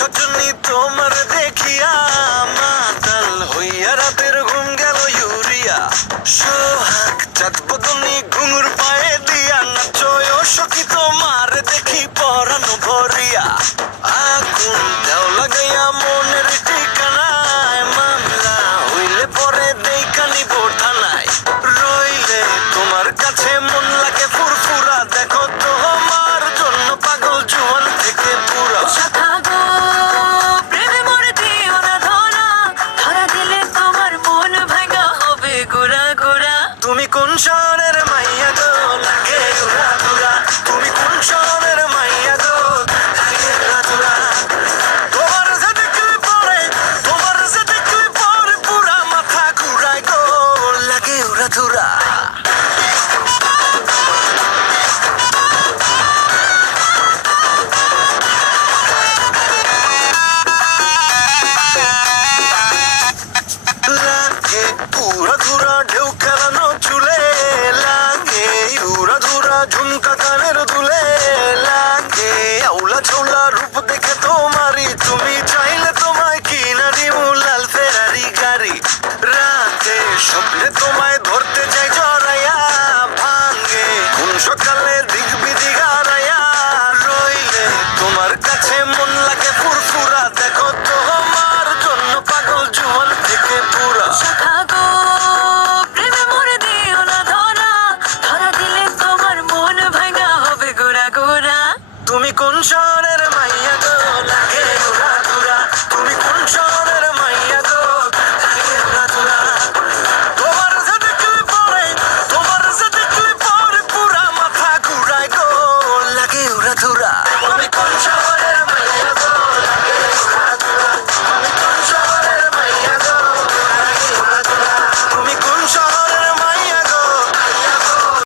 সজনী তোমার দেখিয়া মাতাল হইয়া রাতের ঘুম গেল ইউরিয়া সোহাগ চাঁদ বদনি ঘুঙুর পায়ে দিয়া নাচয় সখী তোমার দেখি পরানো ভরিয়া আগুন দেও লাগাইয়া মনের ঠিকানায় মামলা হইলে পরে দেখা নিব থানায় রইলে তোমার কাছে মন লাগে ফুরফুরা দেখো তোমার জন্য পাগল জুয়ান থেকে পুরা তুমি কোন শহরের মাইয়া গো লাগে উড়া দুরা তুমি কোন শহরের মাইয়া গো লাগে উড়া দুরা তোমার যে দেখলে পরে পুরা মাথা ঘুরায় গো লাগে উড়া দুরা লাগে উড়া ধুরা ঢেউ খেলানো চুলে লাগে উড়া ধুরা ঝুমকা কানের দুলে লাগে আউলা ঝোলা রূপ দেখে তোমারই তুমি চাইলে তোমায় কিনা দিমু লাল ফেরারি গাড়ি রাতে স্বপ্নে তোমায়